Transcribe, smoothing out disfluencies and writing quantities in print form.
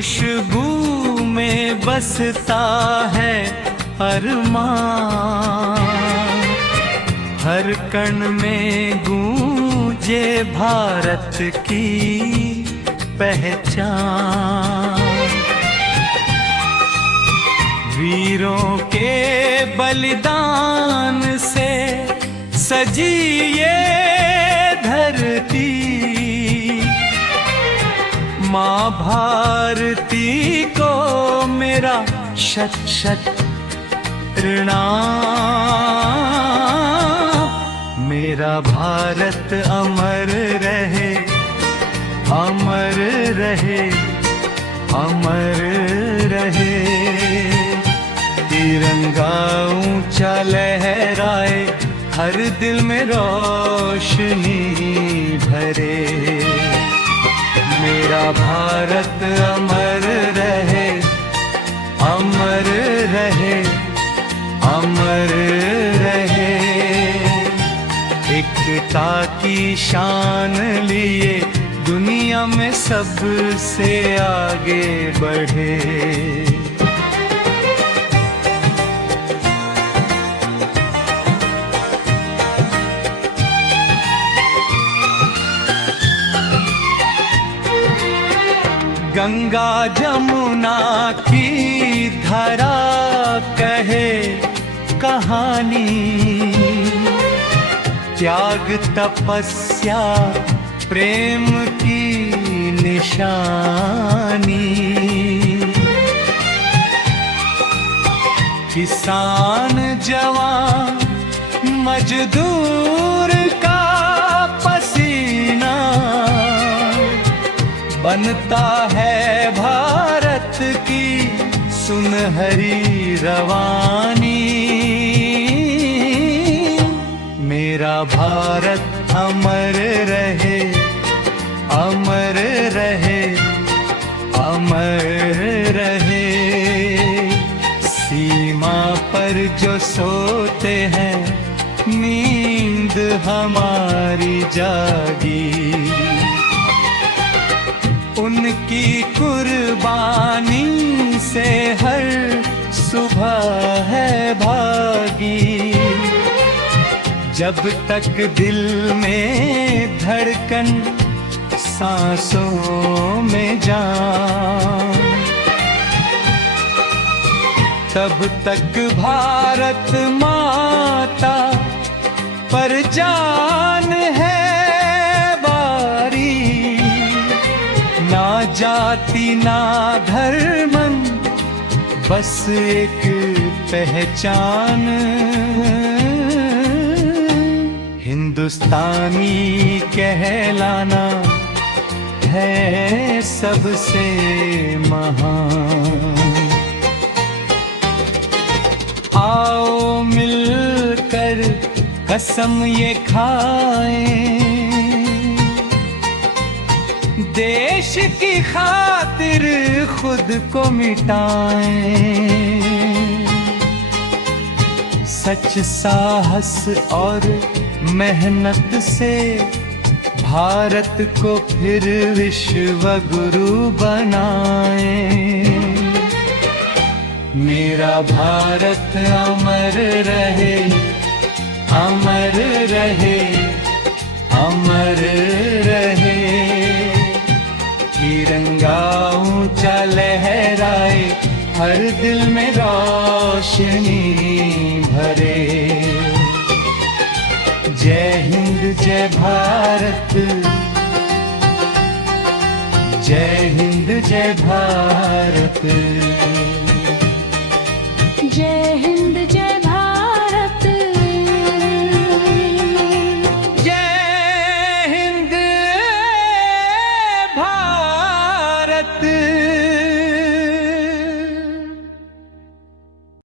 खुशबू में बसता है अरमान, हर कण में गूंजे भारत की पहचान। वीरों के बलिदान से सजी ये धरती, माँ भारती को मेरा शत शत प्रणाम। मेरा भारत अमर रहे, अमर रहे, अमर रहे। तिरंगा ऊंचा लहराए, हर दिल में रोशनी भरे। मेरा भारत अमर रहे, अमर रहे, अमर रहे। एकता की शान लिए दुनिया में सबसे आगे बढ़े। गंगा जमुना की धारा कहे कहानी, त्याग तपस्या प्रेम की निशानी। किसान जवान मजदूर का पसीना बनता है भारत की सुनहरी रवानी। मेरा भारत अमर रहे, अमर रहे, अमर रहे। सीमा पर जो सोते हैं नींद हमारी जागी, उनकी कुर्बानी से हर सुबह है भागी। जब तक दिल में धड़कन, सांसों में जान, तब तक भारत माता पर जान है बारी। ना जाति ना धर्म, बस एक पहचान। हिंदुस्तानी कहलाना है सबसे महान। आओ मिलकर कसम ये खाएं, देश की खातिर खुद को मिटाएं। सच साहस और मेहनत से भारत को फिर विश्व गुरु बनाएं। मेरा भारत अमर रहे, अमर रहे, अमर रहे। तिरंगा ऊंचा लहराए, हर दिल में रोशनी भरे। जय हिंद जय भारत, जय हिंद जय भारत।